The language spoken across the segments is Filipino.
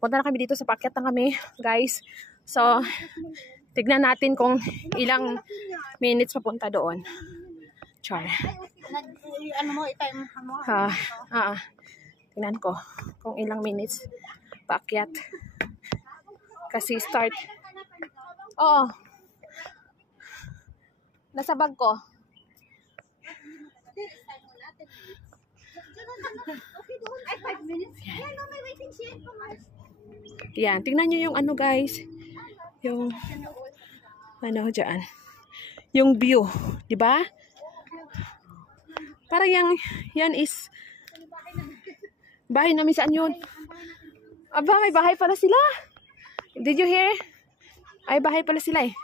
Punta na kami dito sa paakyat na kami, guys. So, tignan natin kung ilang minutes papunta doon. Char. Ano mo, i-time mo? Tignan ko kung ilang minutes paakyat. Kasi start. Oo. Nasa bag ko. Ay, 5 minutes? Yan, no, may waiting shed. Yan, tingnan nyo yung ano, guys. Yung, ano, dyan. Yung view. Diba? Parang yan is, bahay namin, saan yun? Aba, may bahay pala sila. Did you hear? Ay, bahay pala sila eh.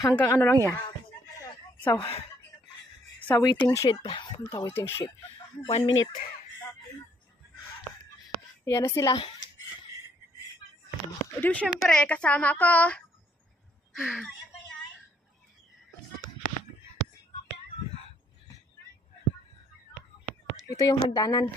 Hanggang ano lang yan. So, sa waiting shed. Punta waiting shed. 1 minute. Ayan na sila. Ito syempre, kasama ko. Ito yung hagdanan.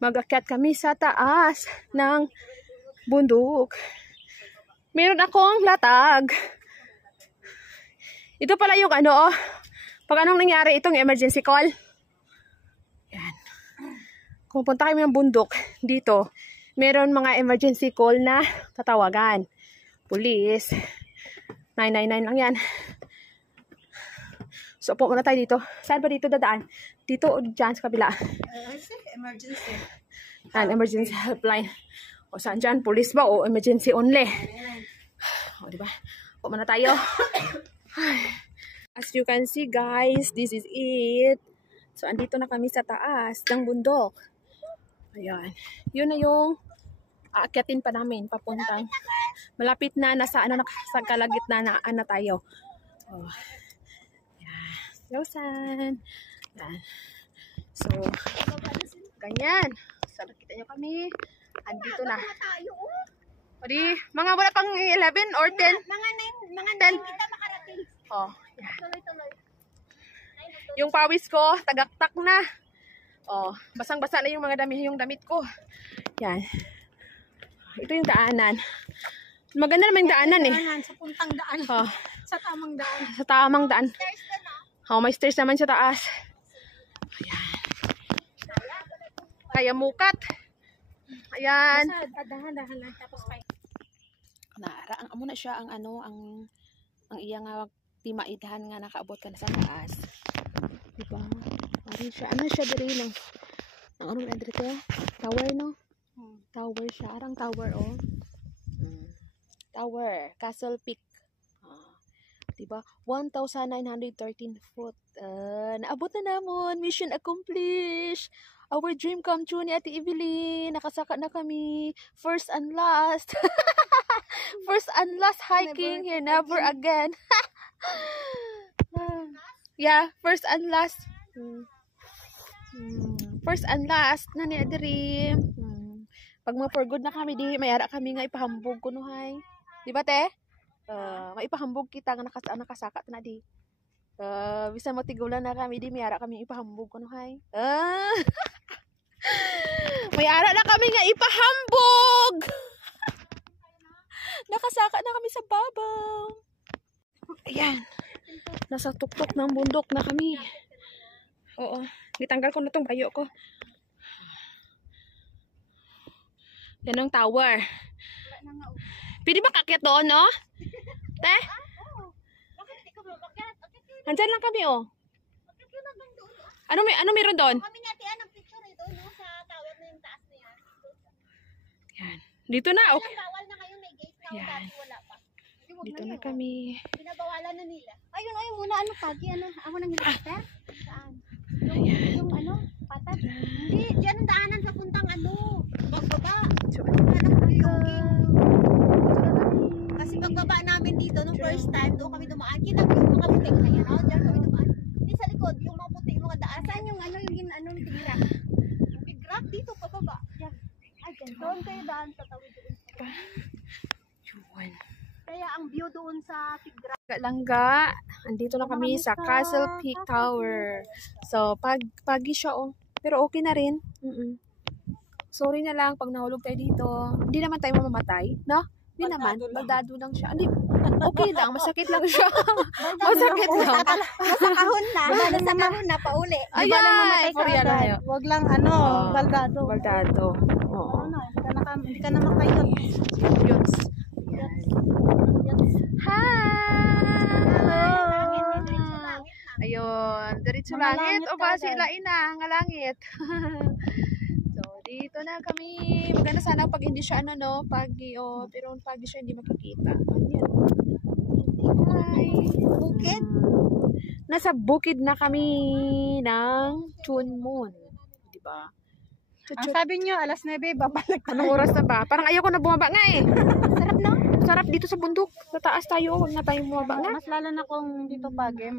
Mag-akyat kami sa taas ng bundok. Meron akong latag. Ito pala yung ano, pag anong nangyari itong emergency call. Yan. Kung punta kami ng bundok, dito, meron mga emergency call na tatawagan. Police. 999 lang yan. So, upo muna tayo dito. Saan ba dito dadaan? Dito o dyan sa kabila? Emergency. Emergency helpline. O saan dyan? Police ba? O emergency only? O, diba? Upo muna tayo. As you can see, guys, this is it. So, andito na kami sa taas ng bundok. Ayan. Yun na yung aakyatin pa namin papuntang. Malapit na, nasa ano, sa kalagitnaan na tayo. Oh. Yosan. Yan. So, ganyan. So, nakita nyo kami. Andito na. O di, mga wala pang 11 or 10? Mga 9 kita makarating. Oh, yan. Tuloy-tuloy. Yung pawis ko, tagaktak na. Oh, basang-basa na yung mga damit ko. Yan. Ito yung daanan. Maganda naman yung daanan eh. Sa puntang daan. Oh. Sa tamang daan. Sa tamang daan. Stairs na na. Oh, may stairs naman sa taas. Ayan. Kaya mukat. Ayan. Dahan-dahan lang tapos pa. Naara ang amo na siya ang ano ang iya nga di maidhan nga nakaabot ka na sa taas. Diba? Ari siya ano siya diri lang. Ang ano na diri tower no? Tower siya, arang tower oh. Tower, Castle Peak. Diba? 1,913 foot. Naabot na namon. Mission accomplished. Our dream come true ni Ate Evelyn. Nakasaka na kami. First and last. First and last hiking here. Never again. Yeah, first and last. First and last na ni Adri. Pag mga for good na kami di, mayara kami nga ipahambog ko no hay. Diba te? Maipahambog kita nga nakasakat na di. Bisan magtigulan na kami di, mayara kami ipahambog ko no hay. Mayara na kami nga ipahambog. Nakasakat na kami sa babaw. Ayan. Nasa tuktok ng bundok na kami. Oo. Ditanggal ko na tong bayo ko. Yan ang tower. Pwede ba kakyat doon, no? Te? Nandyan lang kami, oh. Ano meron doon? Kami nga tiyan ang picture ito sa tower na yung taas na yan. Yan. Dito na, okay. Bawal na ngayon, may gate na. Dati wala pa. Dito na kami. Pinabawalan na nila. Ayun muna, ano, pagi, ano, ako nang helicopter? Saan? Yung ano, patad? Hindi, dyan ang daanan sa puntang ano, pagbaba. Kasi pagbaba namin dito, nung first time, doon kami dumaan. Kita mo yung mga putik na yan, no? Dyan kami dumaan. Hindi sa likod, yung mga putik, yung mga daan. Saan yung ano, Doon kayo daan sa tawid doon. Yun. Kaya ang view doon sa Tigra. Langga, andito na kami sa Castle Peak Tower. So, pagi siya oh. Pero okay na rin. Sorry na lang pag nahulog tayo dito. Hindi naman tayo mamamatay, no? Hindi naman. Baldado lang siya. Hindi, okay lang. Masakit lang siya. Masakit lang. Sa kahon na. Sa kahon na, pauli. Ayan! Korea na tayo. Huwag lang baldado. Baldado. Oo. Hindi ka na makayot. Yun. Hi! Ayun. Diretso Mga langit. langit O ba, agad. sila ina. Nga langit. So, dito na kami. Maganda sana pag hindi siya pagi. Pero pagi siya hindi makikita. Ayan. Hi! Bukid? Nasa bukid na kami ng Chunmun. Diba? Ang sabi nyo, alas 9, babalik. Anong oras na ba? Parang ayaw ko na bumaba nga eh. Sarap no? Sarap dito sa bundok. Sa taas tayo. Huwag na tayong bumaba nga. Mas lalo na kung dito pagi,